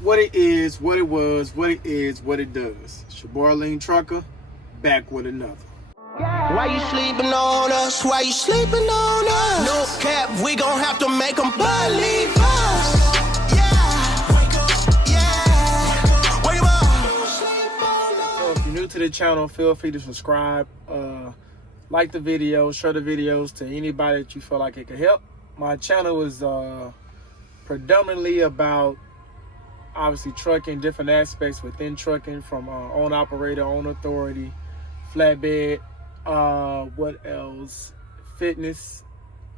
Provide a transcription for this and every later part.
What it is, what it was, what it is, what it does. It's your boy Lean Trucker, back with another. Why you sleeping on us? Why you sleeping on us? No cap, we gon' have to make them believe us. Yeah, wake up, yeah, wake up. So if you're new to the channel, feel free to subscribe, like the video, share the videos to anybody that you feel like it could help. My channel is predominantly about obviously trucking, different aspects within trucking, from own operator, own authority, flatbed, what else, fitness,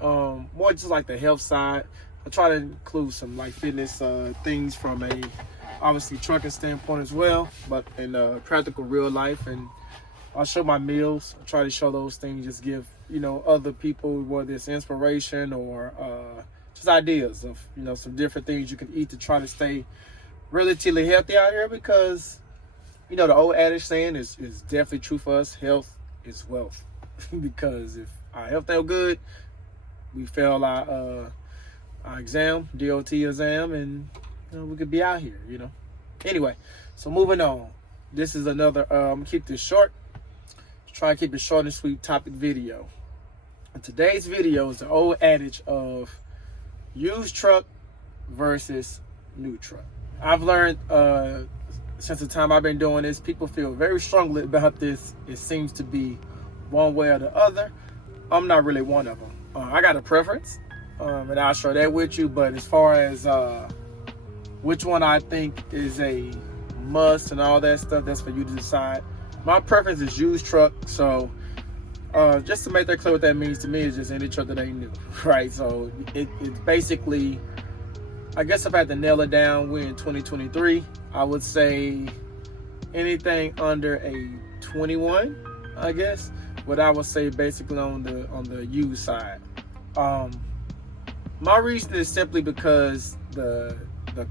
more just like the health side. I try to include some like fitness things from a obviously trucking standpoint as well, but in practical real life. And I'll show my meals. I try to show those things, just give other people, whether it's inspiration or just ideas of some different things you can eat to try to stay relatively healthy out here, because the old adage saying is definitely true for us: health is wealth. Because if our health ain't good, we fail our exam, DOT exam, and we could be out here. Anyway, so moving on. This is another I'm gonna keep this short. Try to keep it short and sweet topic video. And today's video is the old adage of used truck versus new truck. I've learned since the time I've been doing this, people feel very strongly about this. It seems to be one way or the other. I'm not really one of them. I got a preference, and I'll share that with you. But as far as which one I think is a must and all that stuff, that's for you to decide. My preference is used truck. So just to make that clear, what that means to me is just any truck that ain't new, right? So it's basically, I guess if I had to nail it down, we're in 2023. I would say anything under a 21, I guess. What I would say basically on the used side. My reason is simply because the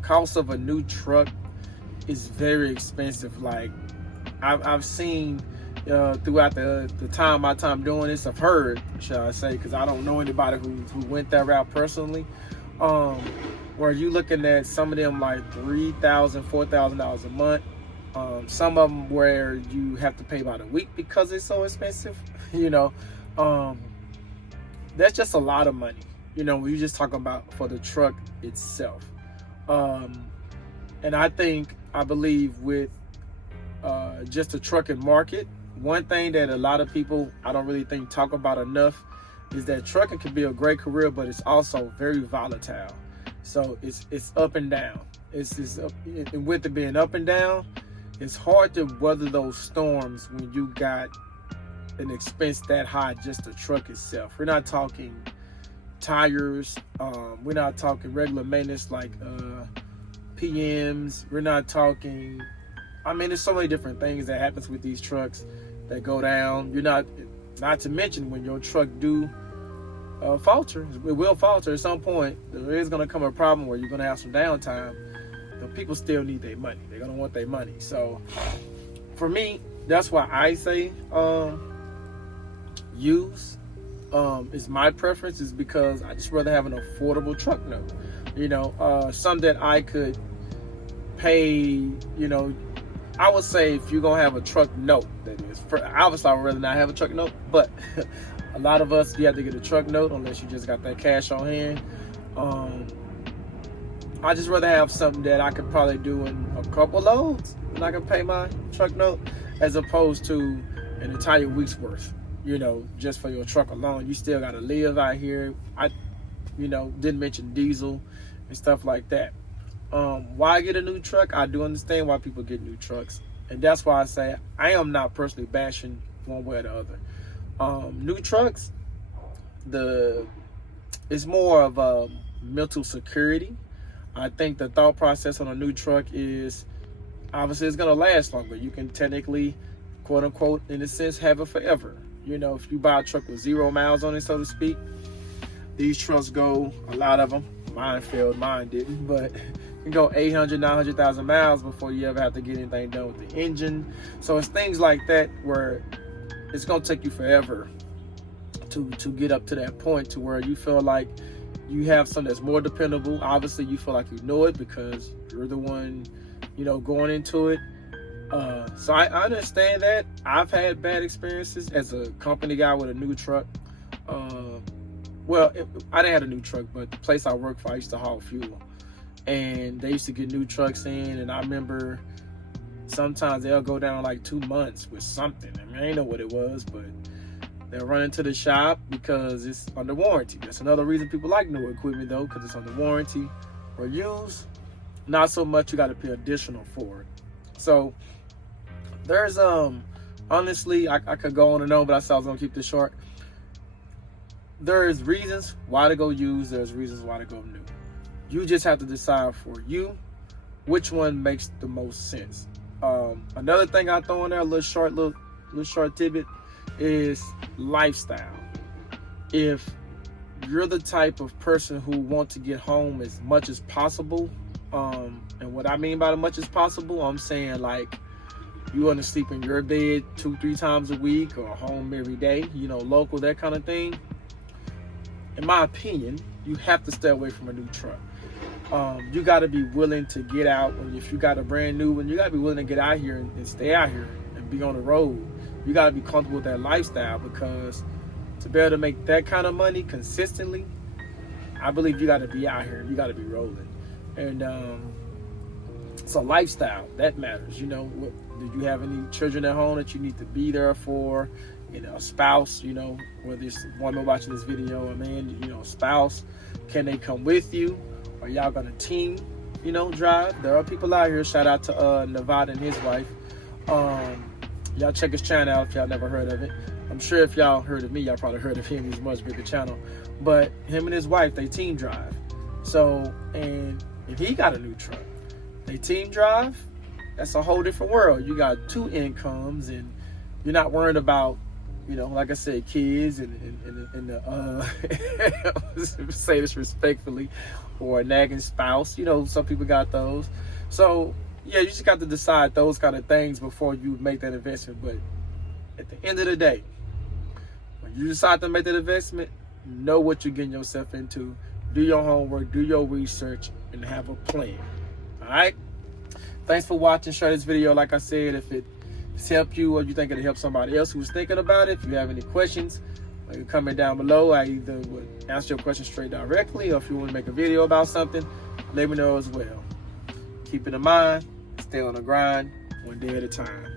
cost of a new truck is very expensive. Like I've seen throughout my time doing this, I've heard, shall I say, because I don't know anybody who went that route personally. Where you looking at some of them like $3,000, $4,000 a month. Some of them where you have to pay by the week because it's so expensive. That's just a lot of money. When you just talk about for the truck itself. And I believe with just the trucking market, one thing that a lot of people I don't really think talk about enough is that trucking can be a great career, but it's also very volatile. So it's up and down. And with it being up and down, it's hard to weather those storms when you got an expense that high, just the truck itself. We're not talking tires. We're not talking regular maintenance like PMs. We're not talking, there's so many different things that happens with these trucks that go down. You're not to mention when your truck do falter. It will falter at some point. There is going to come a problem where you're going to have some downtime. But people still need their money. They're going to want their money. So for me, that's why I say use is my preference, is because I just rather have an affordable truck note. Some that I could pay, I would say if you're going to have a truck note, that is. Obviously, I would rather not have a truck note, but a lot of us, you have to get a truck note unless you just got that cash on hand. I just rather have something that I could probably do in a couple loads and I can pay my truck note, as opposed to an entire week's worth, just for your truck alone. You still got to live out here. I didn't mention diesel and stuff like that. Why get a new truck? I do understand why people get new trucks. And that's why I say I am not personally bashing one way or the other. New trucks, it's more of a mental security. I think the thought process on a new truck is, obviously it's going to last longer. You can technically, quote unquote, in a sense, have it forever. If you buy a truck with 0 miles on it, so to speak, these trucks go, a lot of them, mine failed, mine didn't, but you can go 800, 900,000 miles before you ever have to get anything done with the engine. So it's things like that where it's going to take you forever to get up to that point to where you feel like you have something that's more dependable. Obviously, you feel like you know it because you're the one, going into it. So I understand that. I've had bad experiences as a company guy with a new truck. I didn't have a new truck, but the place I worked for, I used to haul fuel. And they used to get new trucks in, and I remember sometimes they'll go down like 2 months with something. I mean, I didn't know what it was, but they'll run into the shop because it's under warranty. That's another reason people like new equipment, though, because it's under warranty or used. Not so much you got to pay additional for it. So there's honestly, I could go on and on, but I said I was gonna keep this short. There's reasons why to go used. There's reasons why to go new. You just have to decide for you which one makes the most sense. Another thing I throw in there, a little short tidbit, is lifestyle. If you're the type of person who wants to get home as much as possible, and what I mean by as much as possible, I'm saying like you want to sleep in your bed 2-3 times a week or home every day, local, that kind of thing. In my opinion, you have to stay away from a new truck. You got to be willing to get out. If you got a brand new one, you got to be willing to get out here and stay out here and be on the road. You got to be comfortable with that lifestyle, because to be able to make that kind of money consistently, I believe you got to be out here. You got to be rolling. And it's a lifestyle that matters. Do you have any children at home that you need to be there for? A spouse, whether it's woman watching this video, a man, spouse, can they come with you? Are y'all gonna team, drive? There are people out here. Shout out to Nevada and his wife. Y'all check his channel out if y'all never heard of it. I'm sure if y'all heard of me, y'all probably heard of him. He's a much bigger channel. But him and his wife, they team drive. So, and if he got a new truck, they team drive, that's a whole different world. You got 2 incomes, and you're not worrying about, like I said, kids and say this respectfully, or a nagging spouse. Some people got those. So yeah, you just got to decide those kind of things before you make that investment. But at the end of the day, when you decide to make that investment, know what you're getting yourself into. Do your homework, do your research, and have a plan. All right? Thanks for watching. Share this video. Like I said, if it's helped you or you think it'll help somebody else who's thinking about it, if you have any questions, comment down below. I either would answer your question straight directly, or if you want to make a video about something, let me know as well. Keep it in mind, stay on the grind, one day at a time.